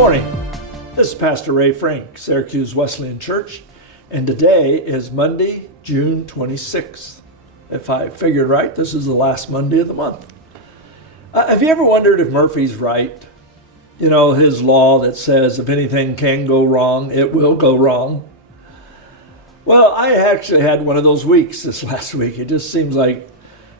morning. This is Pastor Ray Frank, Syracuse Wesleyan Church, and today is Monday, June 26th. If I figured right, this is the last Monday of the month. Have you ever wondered if Murphy's right? You know, his law that says if anything can go wrong, it will go wrong. Well, I actually had one of those weeks this last week. It just seems like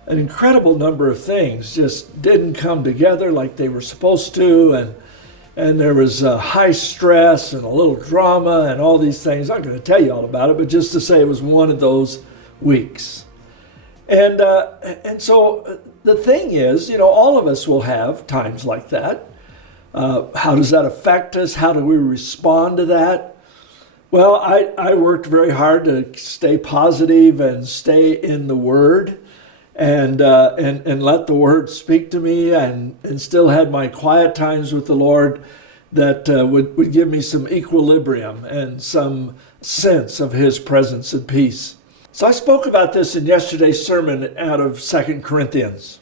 an incredible number of things just didn't come together like they were supposed to, and there was high stress and a little drama and all these things. I'm not going to tell you all about it, but just to say it was one of those weeks. And so the thing is, you know, all of us will have times like that. How does that affect us? How do we respond to that? Well, I worked very hard to stay positive and stay in the Word and let the Word speak to me, and still had my quiet times with the Lord that would give me some equilibrium and some sense of His presence and peace. So I spoke about this in yesterday's sermon out of 2 Corinthians.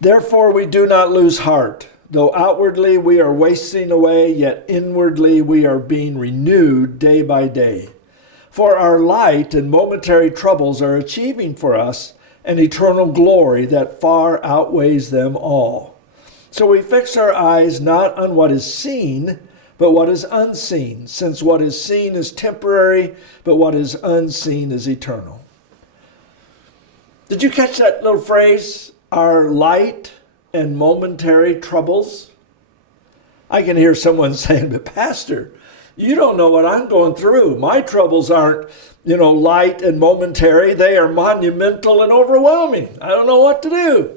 Therefore we do not lose heart. Though outwardly we are wasting away, yet inwardly we are being renewed day by day. For our light and momentary troubles are achieving for us an eternal glory that far outweighs them all. So we fix our eyes not on what is seen, but what is unseen, since what is seen is temporary, but what is unseen is eternal. Did you catch that little phrase, our light and momentary troubles? I can hear someone saying, but Pastor, you don't know what I'm going through. My troubles aren't, light and momentary. They are monumental and overwhelming. I don't know what to do.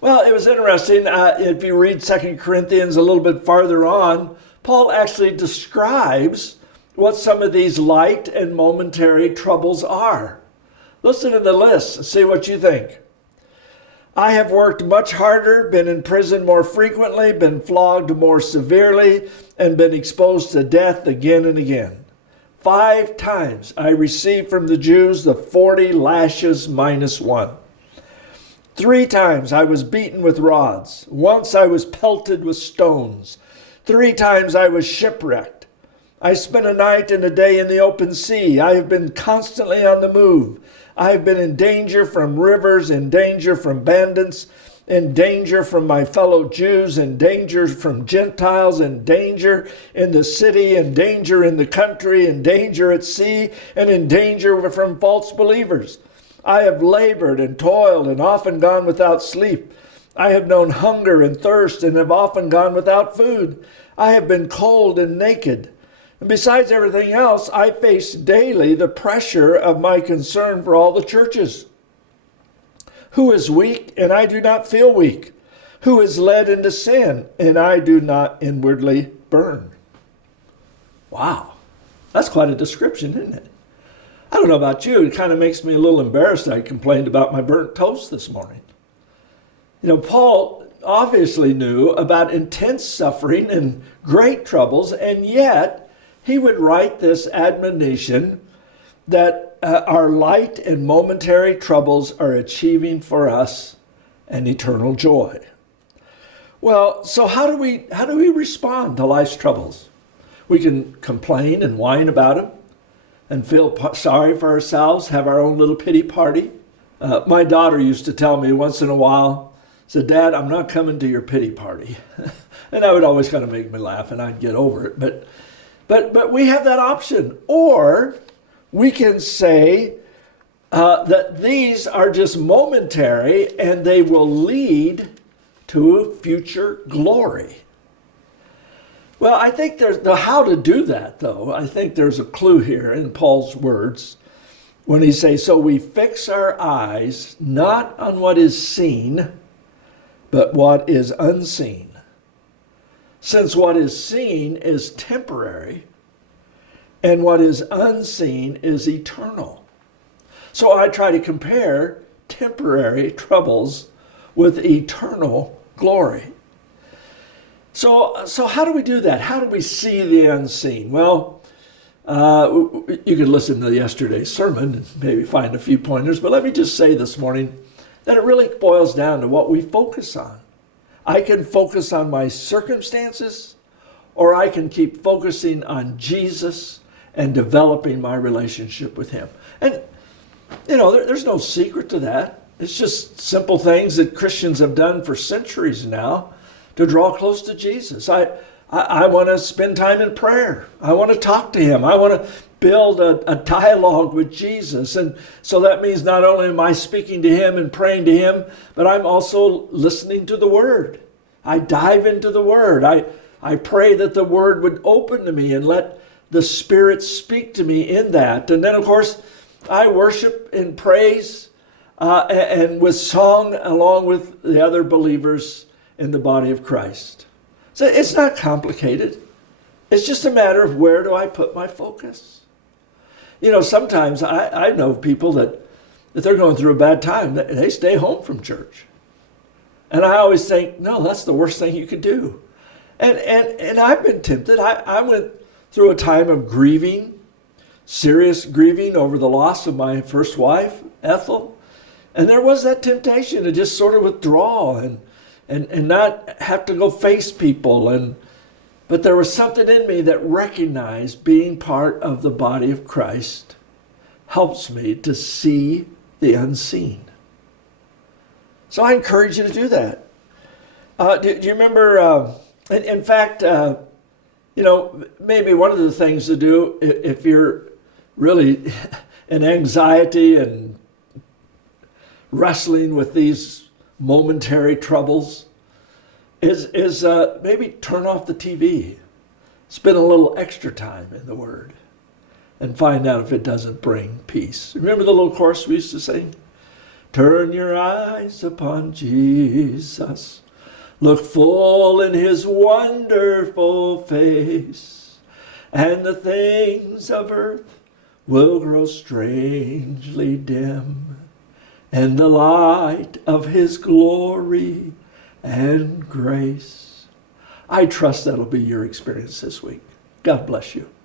Well, it was interesting. If you read 2 Corinthians a little bit farther on, Paul actually describes what some of these light and momentary troubles are. Listen to the list and see what you think. I have worked much harder, been in prison more frequently, been flogged more severely, and been exposed to death again and again. 5 times I received from the Jews the 40 lashes minus 1. 3 times I was beaten with rods. Once I was pelted with stones. 3 times I was shipwrecked. I spent a night and a day in the open sea. I have been constantly on the move. I have been in danger from rivers, in danger from bandits, in danger from my fellow Jews, in danger from Gentiles, in danger in the city, in danger in the country, in danger at sea, and in danger from false believers. I have labored and toiled and often gone without sleep. I have known hunger and thirst and have often gone without food. I have been cold and naked. And besides everything else, I face daily the pressure of my concern for all the churches. Who is weak, and I do not feel weak? Who is led into sin, and I do not inwardly burn? Wow, that's quite a description, isn't it? I don't know about you, it kind of makes me a little embarrassed. I complained about my burnt toast this morning. Paul obviously knew about intense suffering and great troubles, and yet he would write this admonition that our light and momentary troubles are achieving for us an eternal joy. Well, so how do we respond to life's troubles? We can complain and whine about them and feel sorry for ourselves, have our own little pity party. My daughter used to tell me once in a while, said, Dad, I'm not coming to your pity party. And that would always kind of make me laugh, and I'd get over it. But we have that option. Or we can say that these are just momentary and they will lead to future glory. Well, I think there's the how to do that, though. I think there's a clue here in Paul's words when he says, so we fix our eyes not on what is seen, but what is unseen. Since what is seen is temporary, and what is unseen is eternal. So I try to compare temporary troubles with eternal glory. So how do we do that? How do we see the unseen? Well, you could listen to yesterday's sermon and maybe find a few pointers, but let me just say this morning that it really boils down to what we focus on. I can focus on my circumstances, or I can keep focusing on Jesus and developing my relationship with him. And, there's no secret to that. It's just simple things that Christians have done for centuries now to draw close to Jesus. I want to spend time in prayer. I want to talk to him. I want to build a dialogue with Jesus. And so that means not only am I speaking to him and praying to him, but I'm also listening to the Word. I dive into the Word. I pray that the Word would open to me and let the Spirit speak to me in that. And then, of course, I worship and praise and with song along with the other believers in the body of Christ. So it's not complicated. It's just a matter of where do I put my focus. Sometimes I know people that if they're going through a bad time, they stay home from church. And I always think, no, that's the worst thing you could do. And I've been tempted. I went through a time of grieving, serious grieving over the loss of my first wife, Ethel. And there was that temptation to just sort of withdraw and not have to go face people. But there was something in me that recognized being part of the body of Christ helps me to see the unseen. So I encourage you to do that. Do you remember, in fact, maybe one of the things to do if you're really in anxiety and wrestling with these momentary troubles is maybe turn off the TV, spend a little extra time in the Word, and find out if it doesn't bring peace. Remember the little chorus we used to sing? Turn your eyes upon Jesus, look full in his wonderful face, and the things of earth will grow strangely dim in the light of his glory and grace. I trust that'll be your experience this week. God bless you.